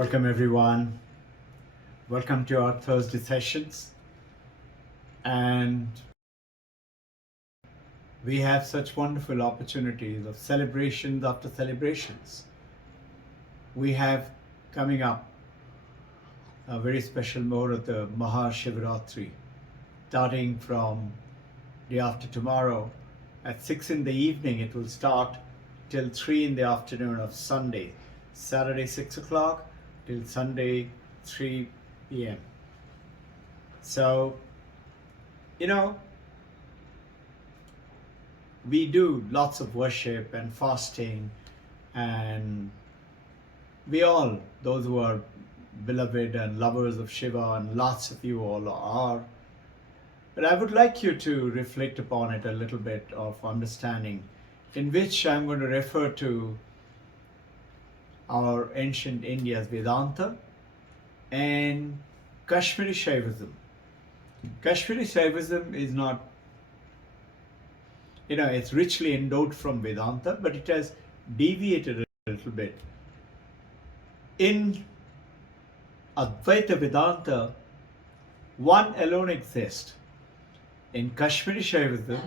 Welcome everyone. Welcome to our Thursday sessions. And we have such wonderful opportunities of celebrations after celebrations. We have coming up a very special mode of the Mahashivaratri, starting from day after tomorrow at 6 in the evening. It will start till 3 in the afternoon of Sunday. Saturday 6 o'clock till Sunday 3 p.m. So, we do lots of worship and fasting, and we all, those who are beloved and lovers of Shiva, and lots of you all are. But I would like you to reflect upon it a little bit of understanding, in which I'm going to refer to our ancient India's Vedanta and Kashmiri Shaivism. Kashmiri Shaivism is not, it's richly endowed from Vedanta, but it has deviated a little bit. In Advaita Vedanta, one alone exists. In Kashmiri Shaivism,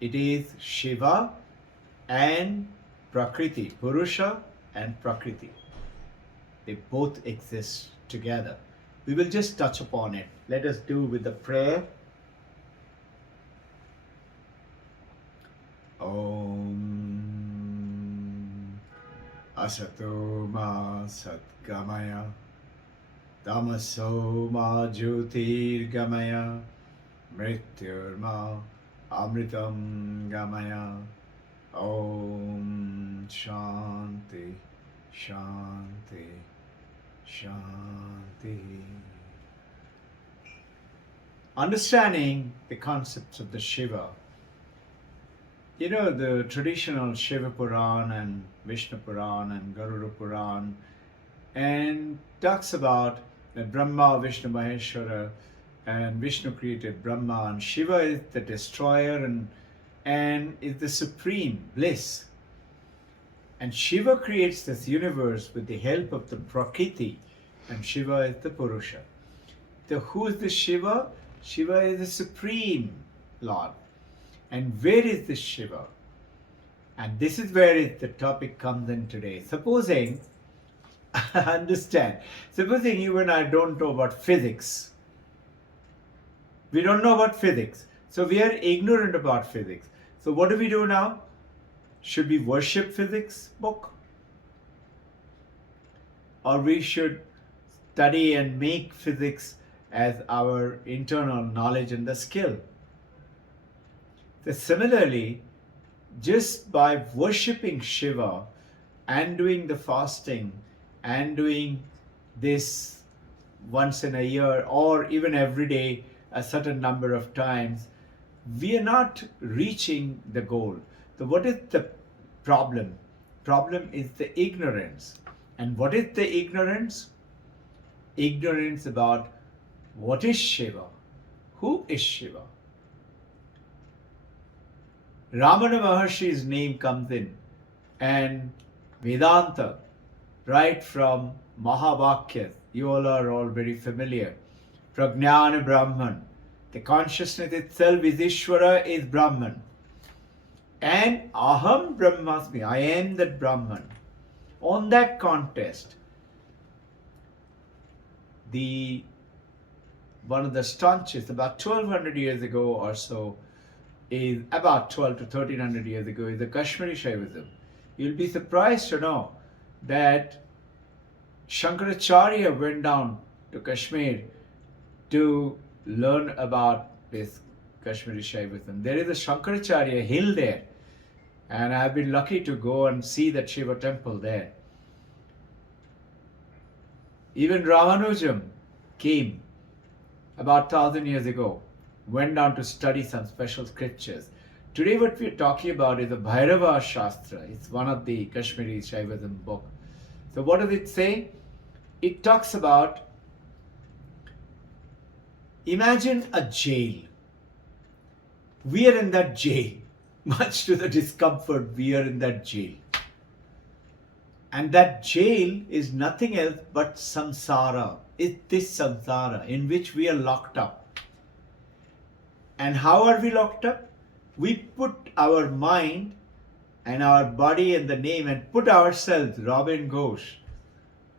it is Shiva and Prakriti, Purusha and Prakriti. They both exist together. We will just touch upon it. Let us do with the prayer. Om Asato Ma Satgamaya Tamaso Ma Jyotir Gamaya Mrityur Ma Amritam Gamaya. Om Shanti Shanti Shanti. Understanding the concepts of the Shiva. The traditional Shiva Puran and Vishnu Puran and Garuda Puran, and talks about that Brahma, Vishnu, Maheshwara, and Vishnu created Brahma, and Shiva is the destroyer and is the supreme bliss. And Shiva creates this universe with the help of the Prakriti, and Shiva is the Purusha. So who is the Shiva? Shiva is the supreme Lord. And where is this Shiva? And this is where the topic comes in today. Supposing, supposing you and I don't know about physics. We don't know about physics. So we are ignorant about physics. So what do we do now? Should we worship physics book? Or we should study and make physics as our internal knowledge and the skill? So similarly, just by worshipping Shiva and doing the fasting and doing this once in a year or even every day a certain number of times, we are not reaching the goal. So what is the problem? Problem is the ignorance. And what is the ignorance? Ignorance about what is Shiva? Who is Shiva? Ramana Maharshi's name comes in, and Vedanta, right from Mahavakyas, you all are all very familiar. Prajnana Brahman, the consciousness itself is Ishvara, is Brahman. And Aham Brahmasmi, I am that Brahman. On that contest, one of the staunchest, about 1200 years ago or so, is about 12 to 1300 years ago, is the Kashmiri Shaivism. You'll be surprised to know that Shankaracharya went down to Kashmir to learn about this Kashmiri Shaivism. There is a Shankaracharya hill there, and I have been lucky to go and see that Shiva temple there. Even Ramanujam came about 1000 years ago, went down to study some special scriptures. Today what we are talking about is the Bhairava Shastra. It's one of the Kashmiri Shaivism book. So what does it say? It talks about, imagine a jail. We are in that jail. Much to the discomfort, we are in that jail. And that jail is nothing else but samsara. It's this samsara in which we are locked up. And how are we locked up? We put our mind and our body in the name and put ourselves, Robbin Ghosh,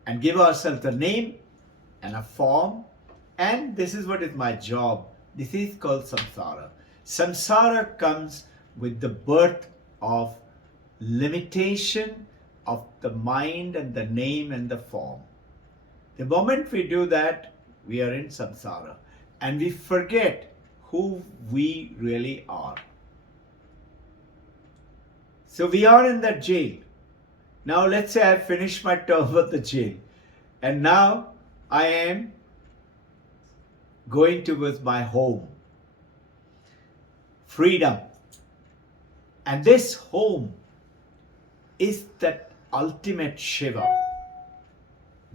and give ourselves a name and a form. And this is what is my job. This is called samsara. Samsara comes with the birth of limitation of the mind and the name and the form. The moment we do that, we are in samsara and we forget who we really are. So we are in that jail. Now let's say I finished my term of the jail and now I am going towards my home. Freedom. And this home is that ultimate Shiva.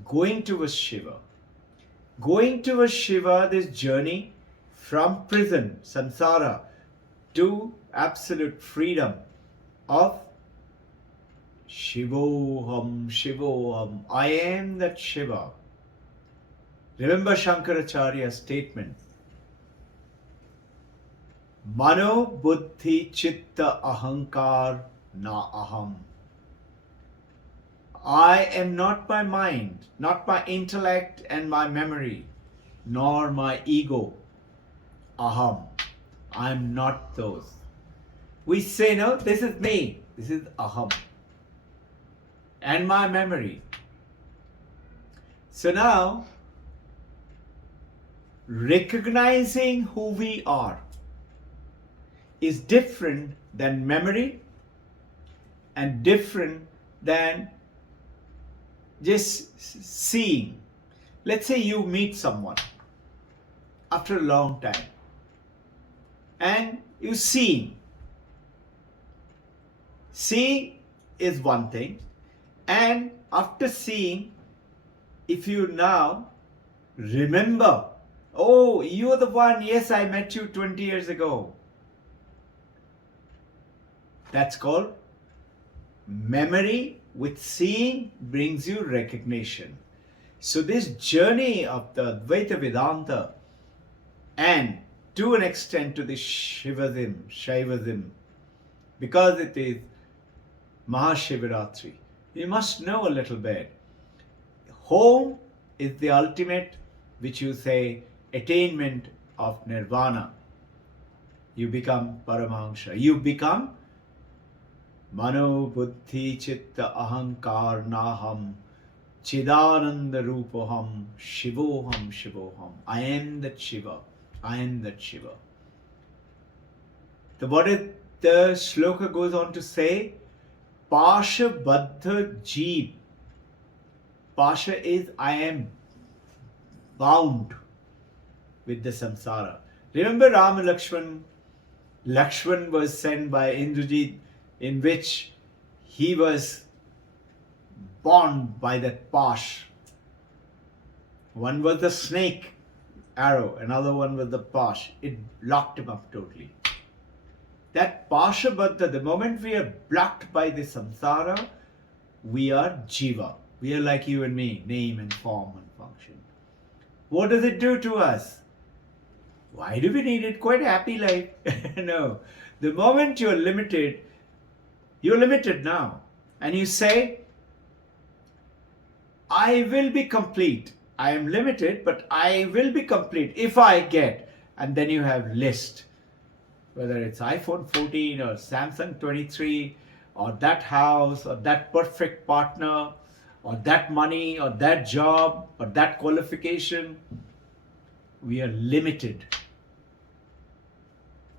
Going towards Shiva. Going towards Shiva, this journey from prison, samsara, to absolute freedom of Shivoham, Shivoham. I am that Shiva. Remember Shankaracharya's statement. Mano buddhi chitta ahankar na aham. I am not my mind, not my intellect and my memory, nor my ego. Aham. I am not those. We say, no, this is me. This is aham. And my memory. So now, recognizing who we are is different than memory and different than just seeing. Let's say you meet someone after a long time and you see. Seeing is one thing, and after seeing, if you now remember, oh, you're the one, yes, I met you 20 years ago. That's called memory with seeing brings you recognition. So this journey of the Advaita Vedanta and to an extent to the Shaivism, because it is Mahashivaratri, you must know a little bit. Home is the ultimate, which you say, attainment of nirvana. You become Paramahamsa. You become Mano buddhi chitta ahankar naham chidananda rupaham shivoham shivoham. I am that Shiva. I am that Shiva. What is the shloka goes on to say? Pasha baddha jeev. Pasha is I am bound with the samsara. Remember Ram Lakshman? Lakshman was sent by Indrajit, in which he was bound by that pash. One was the snake arrow, another one was the pash. It locked him up totally. That pashabadda, the moment we are blocked by the samsara, we are Jeeva. We are like you and me, name and form and function. What does it do to us? Why do we need it? Quite a happy life. No. The moment you're limited now. And you say, I will be complete. I am limited, but I will be complete if I get. And then you have list. Whether it's iPhone 14 or Samsung 23 or that house or that perfect partner or that money or that job or that qualification. We are limited.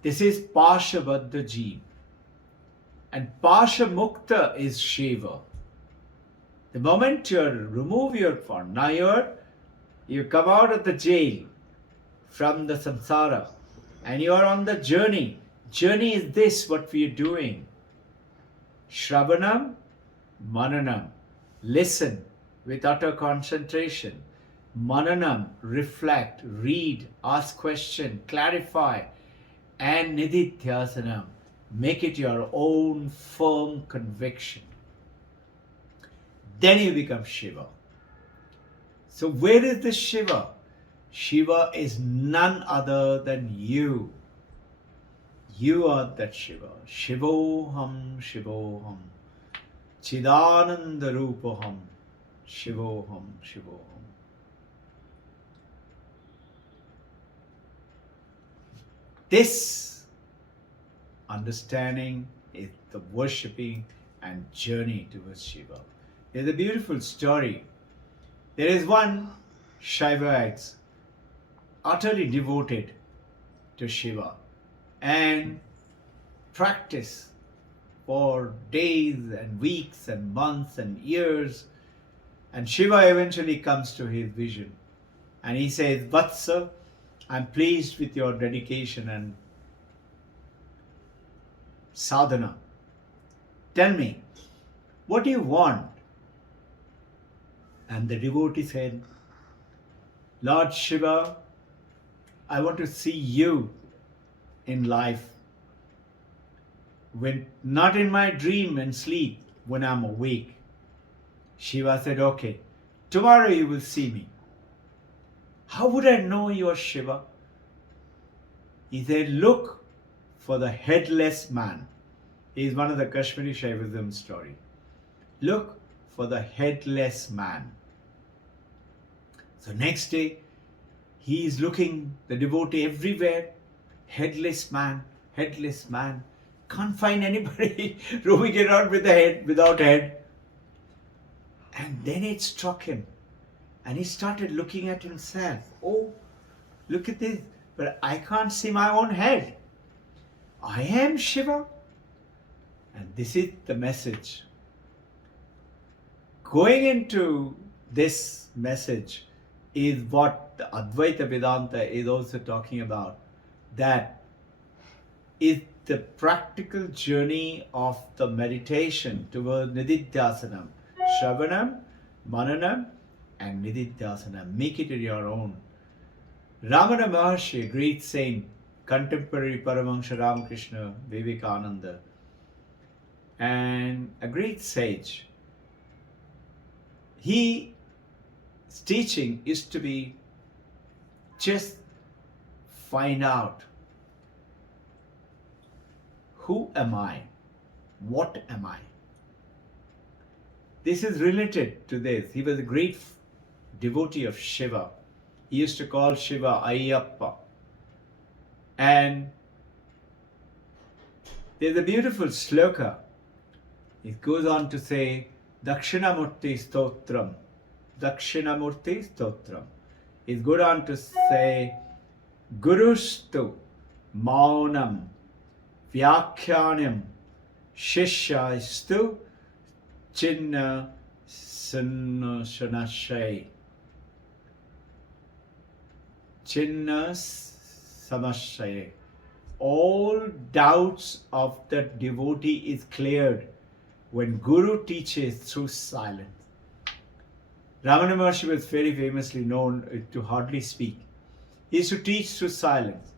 This is Pashabadda Jeev. And Pasha Mukta is Shiva. The moment you remove your form, now you come out of the jail from the samsara and you are on the journey. Journey is this, what we are doing. Shravanam, Mananam. Listen with utter concentration. Mananam, reflect, read, ask question, clarify. And Nididhyasanam, make it your own firm conviction. then you become Shiva. So where is this Shiva? Shiva is none other than you. You are that Shiva. Shivoham, Shivoham. Chidananda Rupaham. Shivoham, Shivoham. This understanding is the worshipping and journey towards Shiva. There's a beautiful story. There is one Shaivite utterly devoted to Shiva and practice for days and weeks and months and years. And Shiva eventually comes to his vision and he says, Vatsa, I'm pleased with your dedication and sadhana. Tell me, what do you want? And the devotee said, Lord Shiva, I want to see you in life, when not in my dream and sleep, when I'm awake. Shiva said, okay, tomorrow you will see me. How would I know you are Shiva? He said, look for the headless man. He is one of the Kashmiri Shaivism story. Look for the headless man. So next day, he is looking, the devotee everywhere, headless man, can't find anybody roaming around with a head, without head. And then it struck him and he started looking at himself. Oh, look at this, but I can't see my own head. I am Shiva. And this is the message. Going into this message is what the Advaita Vedanta is also talking about. That is the practical journey of the meditation towards Nididhyasanam. Shravanam, Mananam and Nididhyasanam. Make it your own. Ramana Maharshi, a great saint, contemporary Paramahansa Ramakrishna Vivekananda, and a great sage. His teaching is to be just find out, who am I? What am I? This is related to this. He was a great devotee of Shiva. He used to call Shiva Ayyappa. And there's a beautiful sloka. It goes on to say, Dakshinamurti Stotram. Dakshinamurti Stotram. It goes on to say, Gurustu Maunam Vyakhyanam Shishyastu Chinna Shanashay. Chinna Samashay. All doubts of the devotee is cleared when Guru teaches through silence. Ramana Maharshi was very famously known to hardly speak. He used to teach through silence.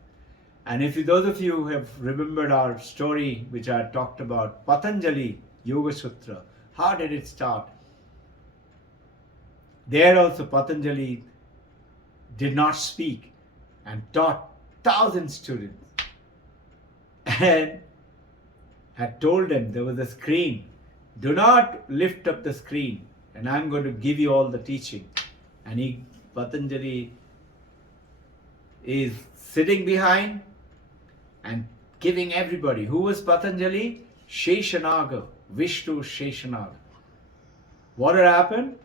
And if those of you who have remembered our story, which I talked about, Patanjali Yoga Sutra, how did it start? There also Patanjali did not speak and taught 1,000 students. And had told them there was a screen. Do not lift up the screen and I'm going to give you all the teaching. And Patanjali is sitting behind and giving everybody. Who was Patanjali? Sheshanaga, Vishnu Sheshanaga. What had happened?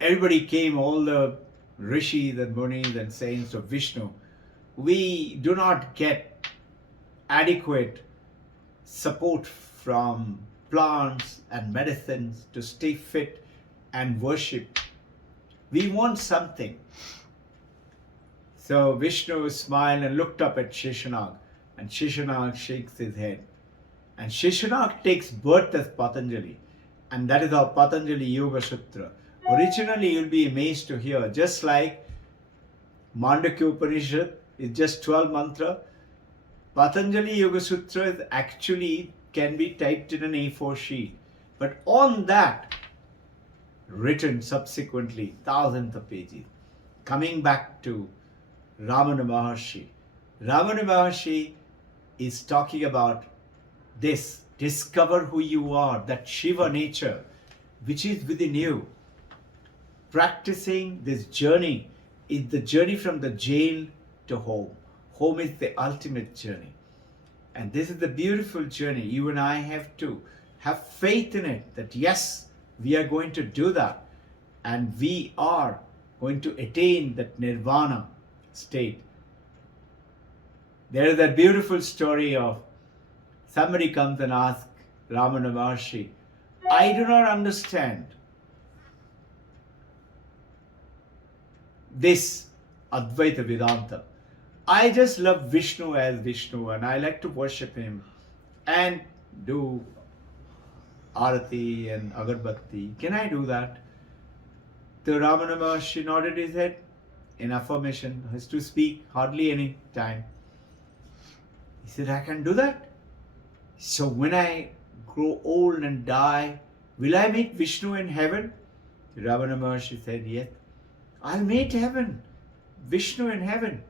Everybody came, all the rishis and munis and saints of Vishnu. We do not get adequate support from plants and medicines to stay fit and worship. We want something. So Vishnu smiled and looked up at Sheshanag, and Sheshanag shakes his head. And Sheshanag takes birth as Patanjali, and that is how Patanjali Yoga Sutra. Originally, you'll be amazed to hear, just like Mandakya Upanishad is just 12 mantra, Patanjali Yoga Sutra is actually can be typed in an A4 sheet. But on that, written subsequently thousands of pages. Coming back to Ramana Maharshi. Ramana Maharshi is talking about this. Discover who you are, that Shiva nature which is within you. Practicing this journey is the journey from the jail to home. Home is the ultimate journey. And this is the beautiful journey. You and I have to have faith in it, that yes, we are going to do that. And we are going to attain that nirvana state. There is that beautiful story of somebody comes and asks Ramana Maharshi, I do not understand this Advaita Vedanta. I just love Vishnu as Vishnu and I like to worship him and do arati and agarbatti. Can I do that? The Ramana Maharshi nodded his head in affirmation, has to speak hardly any time. He said, I can do that. So when I grow old and die, will I meet Vishnu in heaven? Ramana Maharshi said, yes. I'll meet heaven, Vishnu in heaven.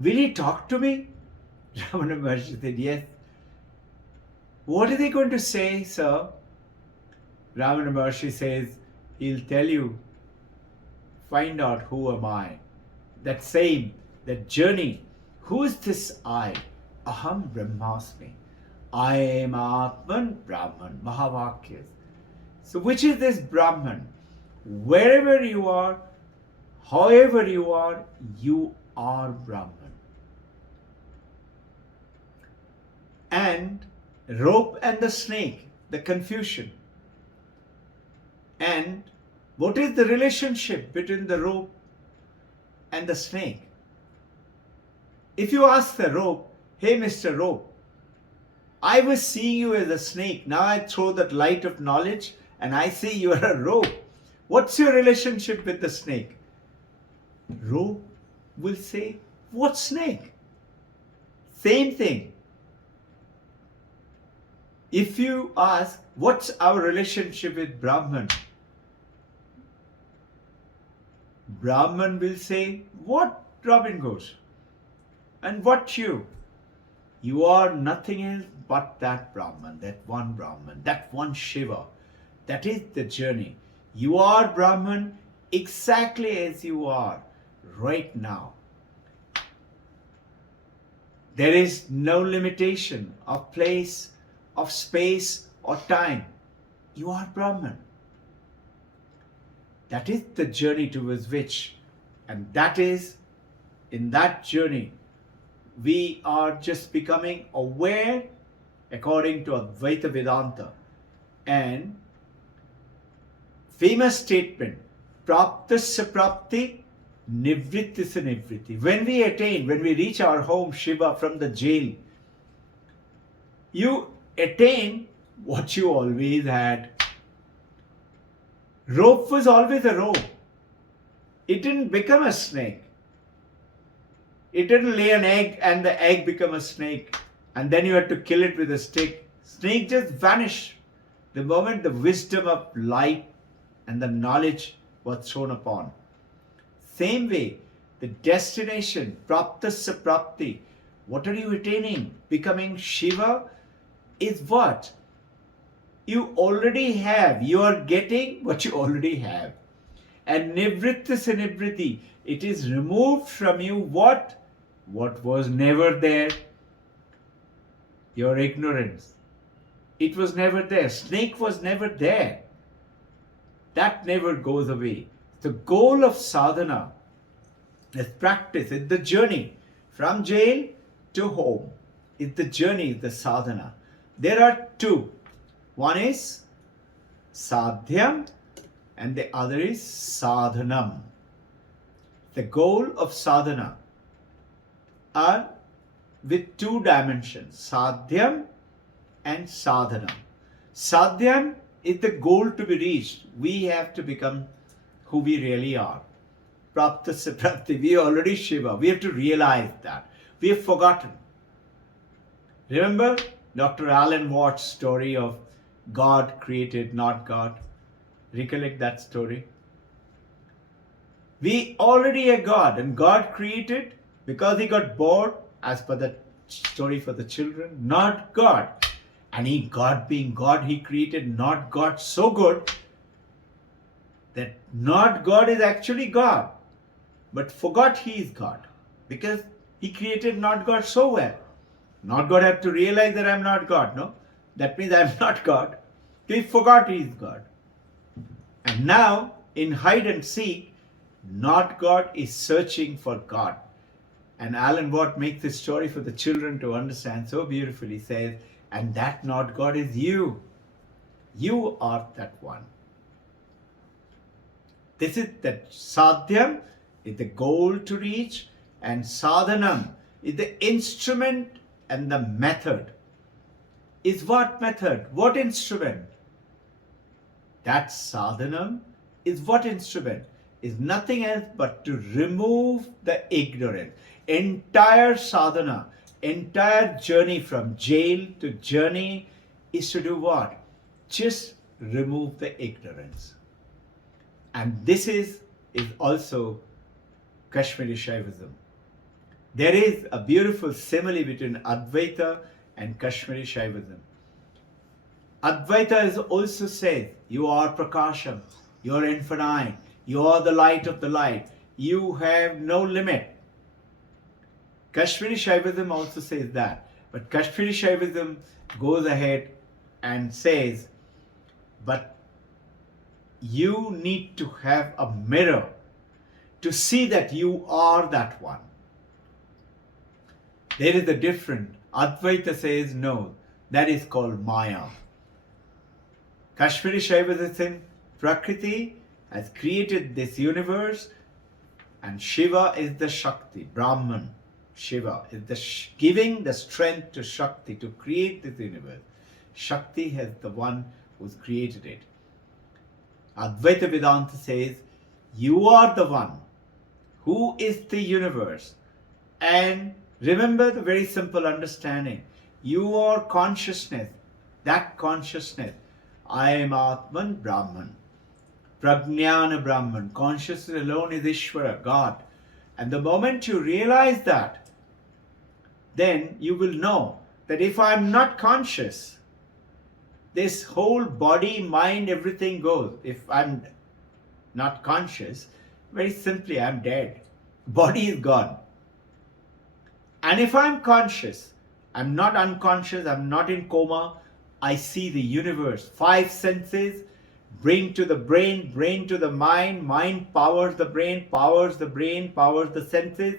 Will he talk to me? Ramana Maharshi said, yes. What are they going to say, sir? Ramana Maharshi says, he'll tell you, find out who am I. That journey. Who is this I? Aham Brahmasmi. I am Atman Brahman. Mahavakyas. So which is this Brahman? Wherever you are, however you are Brahman. And rope and the snake, the confusion. And what is the relationship between the rope and the snake? If you ask the rope, hey Mr. Rope, I was seeing you as a snake. Now I throw that light of knowledge and I see you are a rope. What's your relationship with the snake? Rope will say, what snake? Same thing. If you ask, what's our relationship with Brahman? Brahman will say, what Robbin Ghosh? And what you? You are nothing else but that Brahman, that one Shiva. That is the journey. You are Brahman exactly as you are right now. There is no limitation of place, of space or time. You are Brahman. That is the journey towards which, and that is, in that journey, we are just becoming aware according to Advaita Vedanta. And famous statement, praptasya prapti, nivrittisya nivritti. When we reach our home, Shiva, from the jail, you attain what you always had. Rope was always a rope. It didn't become a snake. It didn't lay an egg and the egg become a snake and then you had to kill it with a stick. Snake just vanished the moment the wisdom of light and the knowledge was thrown upon. Same way, the destination, praptasya prapti, what are you attaining? Becoming Shiva is what? You already have. You are getting what you already have. And nivrittisya nivritti, it is removed from you what? What was never there? Your ignorance. It was never there. Snake was never there. That never goes away. The goal of sadhana is practice, is the journey from jail to home. It's the journey, the sadhana. There are two. One is sadhyam and the other is sadhanam. The goal of sadhana are with two dimensions, sadhyam and sadhanam. Sadhyam is the goal to be reached. We have to become who we really are. Praptasya prapti, we are already Shiva. We have to realize that. We have forgotten. Remember Dr. Alan Watts' story of God created not God. Recollect that story. We already a God, and God created because he got bored, as per the story for the children, not God. And he, God being God, he created not God so good that not God is actually God, but forgot he is God because he created not God so well. Not God have to realize that I'm not God, no? That means I'm not God. He forgot he is God. And now, in hide and seek, not God is searching for God. And Alan Watt makes this story for the children to understand so beautifully. He says, and that not God is you. You are that one. This is that sadhyam is the goal to reach, and sadhanam is the instrument, and the method is what method? What instrument? That sadhanam is what instrument? Is nothing else but to remove the ignorance. Entire sadhana, entire journey from jail to journey is to do what? Just remove the ignorance. And this is also Kashmiri Shaivism. There is a beautiful simile between Advaita and Kashmiri Shaivism. Advaita is also says, you are Prakasham, you are infinite, you are the light of the light, you have no limit. Kashmiri Shaivism also says that. But Kashmiri Shaivism goes ahead and says, but you need to have a mirror to see that you are that one. There is a difference. Advaita says no, that is called Maya. Kashmiri Shaivism says Prakriti has created this universe, and Shiva is the Shakti, Brahman. Shiva is the giving the strength to Shakti to create this universe. Shakti has the one who's created it. Advaita Vedanta says, you are the one who is the universe. And remember the very simple understanding. You are consciousness. That consciousness. I am Atman Brahman. Prajnana Brahman. Consciousness alone is Ishvara, God. And the moment you realize that, then you will know that if I am not conscious, this whole body, mind, everything goes. If I'm not conscious, very simply, I'm dead. Body is gone. And if I'm conscious, I'm not unconscious, I'm not in coma, I see the universe. 5 senses, brain to the brain, brain to the mind, mind powers the brain, powers the brain, powers the senses.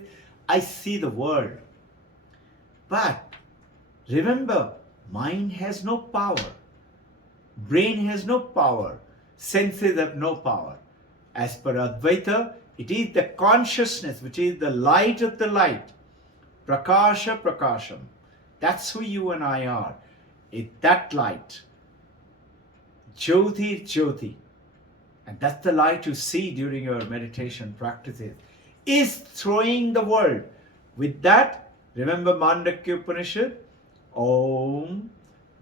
I see the world. But remember, mind has no power. Brain has no power. Senses have no power. As per Advaita, it is the consciousness which is the light of the light. Prakasha Prakasham. That's who you and I are. It's that light. Jyoti Jyoti. And that's the light you see during your meditation practices. Is throwing the world. With that, remember Mandakya Upanishad? Om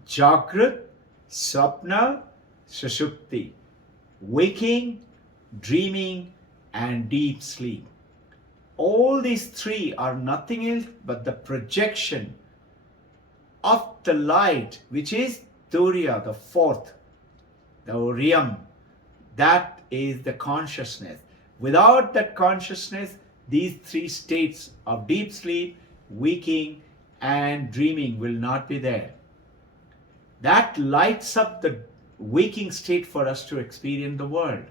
Jagrat Sapna Sushupti. Waking, dreaming, and deep sleep. All these 3 are nothing else but the projection of the light, which is Turiya, the 4th, the Oriyam. That is the consciousness. Without that consciousness, these 3 states of deep sleep, waking, and dreaming will not be there. That lights up the waking state for us to experience the world.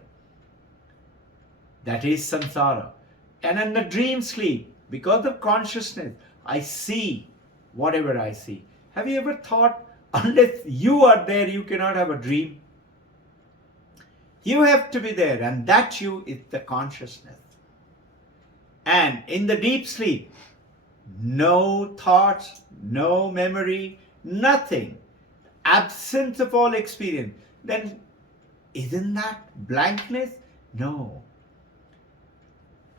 That is samsara. And in the dream sleep, because of consciousness, I see whatever I see. Have you ever thought, unless you are there, you cannot have a dream? You have to be there, and that you is the consciousness. And in the deep sleep, no thoughts, no memory, nothing. Absence of all experience. Then isn't that blankness? No.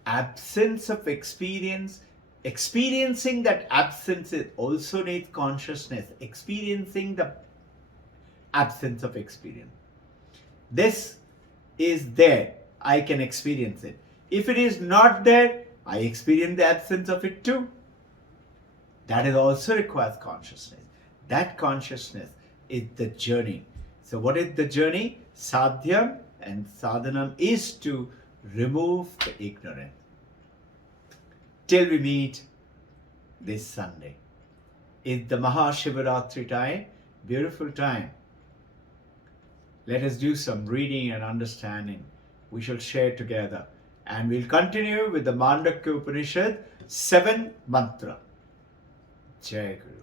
Absence of experience. Experiencing that absence also needs consciousness. Experiencing the absence of experience. This is there, I can experience it. If it is not there, I experience the absence of it too. That is also requires consciousness. That consciousness is the journey. So what is the journey? Sadhyam and sadhanam is to remove the ignorance. Till we meet this Sunday. It's the Mahashivaratri time, beautiful time. Let us do some reading and understanding. We shall share together. And we'll continue with the Mandakya Upanishad, 7th mantra. Jai Guru.